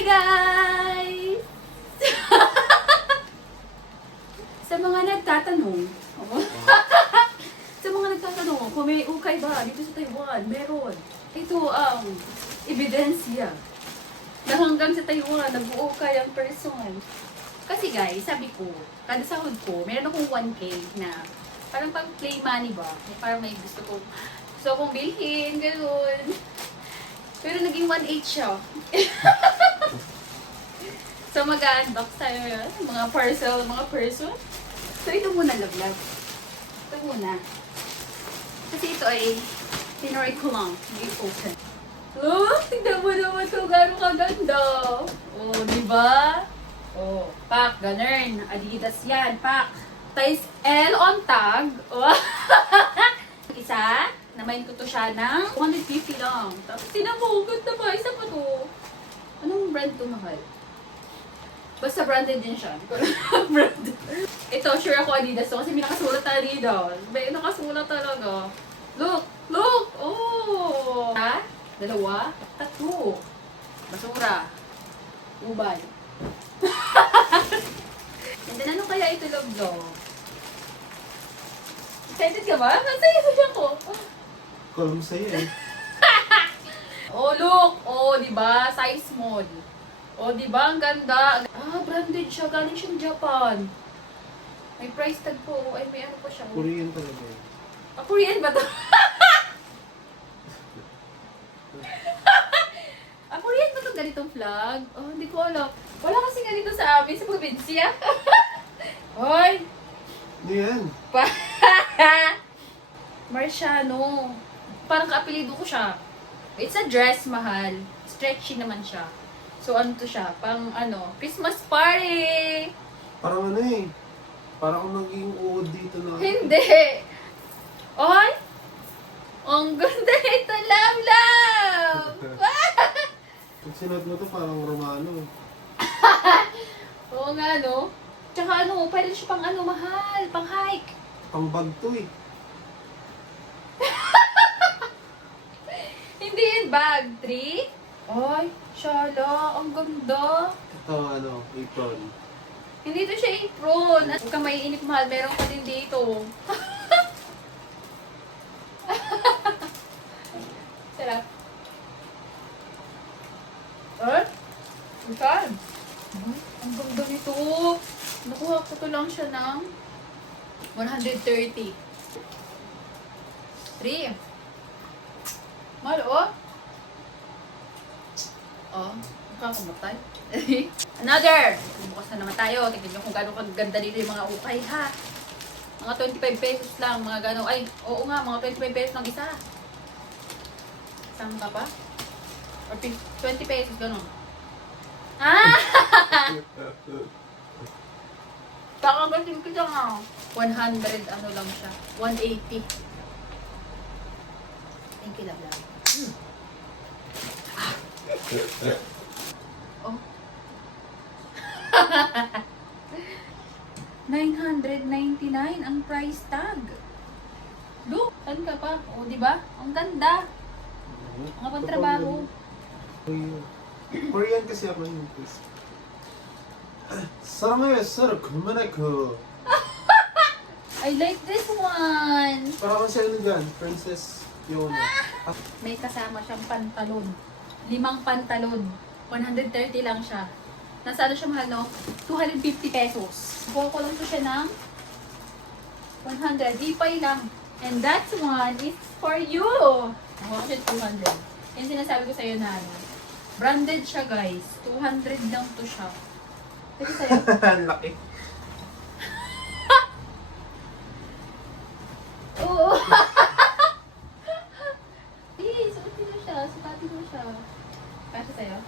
Hi guys! Sa mga nagtatanong, sa mga nagtatanong kung may ukay ba dito sa Taiwan, meron. Ito ang ebidensya na hanggang sa Taiwan, nag-uukay ang person. Kasi guys, sabi ko, kada sahod ko, meron akong 1K na parang pang play money ba? Parang may gusto kong bilhin, gano'n. Pero naging 1.8 siya. So mag-unbox tayo yun, mga parcel, mga person. So ito muna, love. Ito muna. Kasi ito ay tinoray ko lang. Hindi open. Oh, tignan mo naman ito. Gano'ng kaganda. Oh, di ba? Oh, pak, ganun. Adidas yan, pak. Size L on tag. Oh. Isa, namain ko to siya ng 150 lang. Tapos tinamog, ganda ba? Isa pa to. Anong brand to, mahal? Basta branded din siya. Branded. Ito, sure ako Adidas to kasi may nakasulat na Adidas. May nakasulat talaga. Look! Look! Oh! Ha? Dalawa? Tatlo. Basura. Ubay. And then, ano kaya ito, love? Excited ka ba? Nasaya ko. Kolong sa'yo eh. Oh, look! Oh, di ba? Size small. Oh, di ba? Ang ganda. Ah, branded siya. Galing siyang Japan. May price tag po. Ay, may ano pa siya. Korean talaga eh. Ah, Korean ba to? Ah, Korean ba to ganitong flag? Oh, hindi ko alam. Wala kasi ganito sa amin sa probinsya. Hoy! Ano yan? Marciano. Parang kaapelido ko siya. It's a dress, mahal. Stretchy naman siya. So, ano to siya? Pang, Christmas party! Parang ano eh. Parang akong naging uod dito na. Hindi! Oy! Ang ganda ito, love! Pag sinuot mo to parang Romano. Oo nga, no? Tsaka pwede siya pang mahal, pang hike. Pang bag to eh. Hindi yun bag. 3? Ay, shala, ang ganda. Ito apron. Hindi to siya apron. At huwag kang maiinip, mahal, meron ka din dito. Sarap. Eh? Saan? Ang ganda nito. Nakuha ko to lang siya ng 130. 3. Mahal, oh. Oh, nakakamatay. Another! Bukas na naman tayo. Tignan nyo kung gano'ng kaganda dito yung mga ukay, ha? Mga 25 pesos lang, mga gano'ng. Ay, oo nga, mga 25 pesos lang isa. Saan ka pa? Or 20 pesos, gano'n. Ah! Kakagating ko siya nga. 100, lang siya. 180. Thank you, love. Oh. 999 ang price tag. Look, saan ka pa? O, di ba? Ang ganda. Mga pangtrabaho. Korean kasi ako yung 사랑해, 사랑 그만해 그. I like this one. Parang kasi ano dyan, Princess Fiona. May kasama siyang pantalon. 5 pantalon. 130 lang siya. Nasa ano siya mahal, no? 250 pesos. Kuha ko lang to siya ng 100. Ipay lang. And that one is for you. Kuha ko siya 200. Yan sinasabi ko sa'yo na branded siya, guys. 200 lang to siya. Pwede sa'yo? Ang laki. Oo. Suotin mo siya. Sukatin mo siya. Kasya sa'yo?